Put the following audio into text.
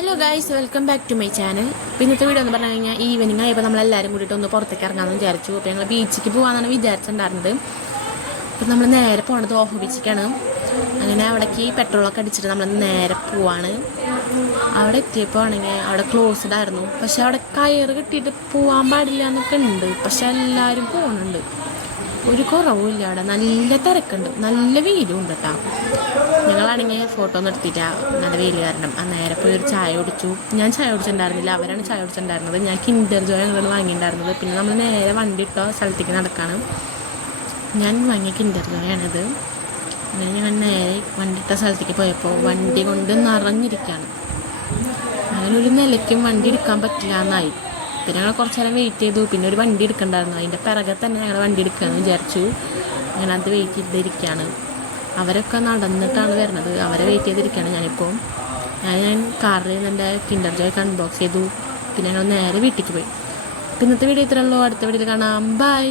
Hello guys, welcome back to my channel. അപ്പോൾ ഇന്നത്തെ video എന്ന് പറഞ്ഞു കഴിഞ്ഞാൽ ഈവനിങ് ആയപ്പോൾ നമ്മളെല്ലാവരും കൂടിയിട്ട് ഒന്ന് പുറത്തേക്ക് ഇറങ്ങാമെന്ന് വിചാരിച്ചു. അപ്പോൾ ഞങ്ങൾ ബീച്ചിലേക്ക് പോകാമെന്നാണ് വിചാരിച്ചിട്ടുണ്ടായിരുന്നത്. അപ്പോൾ നമ്മൾ നേരെ പോണത് ഓഹോ ബീച്ചിലേക്കാണ്. അങ്ങനെ അവിടേക്ക് പെട്രോളൊക്കെ അടിച്ചിട്ട് നമ്മൾ നേരെ പോവാണ്. അവിടെ എത്തിയപ്പോൾ ആണെങ്കിൽ അവിടെ ക്ലോസ്ഡ് ആയിരുന്നു. പക്ഷെ അവിടെ കയറ് കിട്ടിയിട്ട് പോകാൻ പാടില്ല എന്നൊക്കെ ഉണ്ട്. പക്ഷെ എല്ലാവരും പോകുന്നുണ്ട്, ഒരു കുറവുമില്ല. അവിടെ നല്ല തിരക്കുണ്ട്, നല്ല വെയിലും ഉണ്ട് കേട്ടോ. ഞങ്ങളാണെങ്കിൽ ഫോട്ടോ ഒന്നും എടുത്തില്ല, നല്ല വെയിൽ കാരണം. നേരെ പോയി ഒരു ചായ കുടിച്ചു. ഞാൻ ചായ കുടിച്ചിട്ടുണ്ടായിരുന്നില്ല, അവരാണ് ചായ കുടിച്ചിട്ടുണ്ടായിരുന്നത്. ഞാൻ കിൻഡർ ജോയ് ഞങ്ങളാണ് വാങ്ങിയിട്ടുണ്ടായിരുന്നത്. പിന്നെ നമ്മൾ നേരെ വണ്ടി ഇട്ടോ സ്ഥലത്തേക്ക് നടക്കാണ്. ഞാൻ വാങ്ങിയ കിൻഡർ ജോയാണിത്. അങ്ങനെ ഞങ്ങൾ നേരെ വണ്ടി ഇട്ട സ്ഥലത്തേക്ക് പോയപ്പോൾ വണ്ടി കൊണ്ട് നിറഞ്ഞിരിക്കുകയാണ്. അങ്ങനെ ഒരു നിലയ്ക്കും വണ്ടി എടുക്കാൻ പറ്റില്ല എന്നായി. പിന്നെ ഞങ്ങൾ കുറച്ച് നേരം വെയിറ്റ് ചെയ്തു. പിന്നെ ഒരു വണ്ടി എടുക്കണ്ടായിരുന്നു, അതിൻ്റെ പിറകെ തന്നെ ഞങ്ങൾ വണ്ടി എടുക്കുകയെന്ന് വിചാരിച്ചു. അങ്ങനെ അത് വെയിറ്റ് ചെയ്തിരിക്കുകയാണ്. അവരൊക്കെ നടന്നിട്ടാണ് വരുന്നത്, അവരെ വെയിറ്റ് ചെയ്തിരിക്കുകയാണ് ഞാനിപ്പോൾ. ഞാൻ കാറിൽ നിന്ന് എൻ്റെ കിൻഡർ ജോയ് അൺബോക്സ് ചെയ്തു. പിന്നെ ഞങ്ങൾ നേരെ വീട്ടിലേക്ക് പോയി. ഇന്നത്തെ വീഡിയോ ഇത്രയുള്ളൂ. അടുത്ത വീഡിയോയിൽ കാണാം. ബൈ.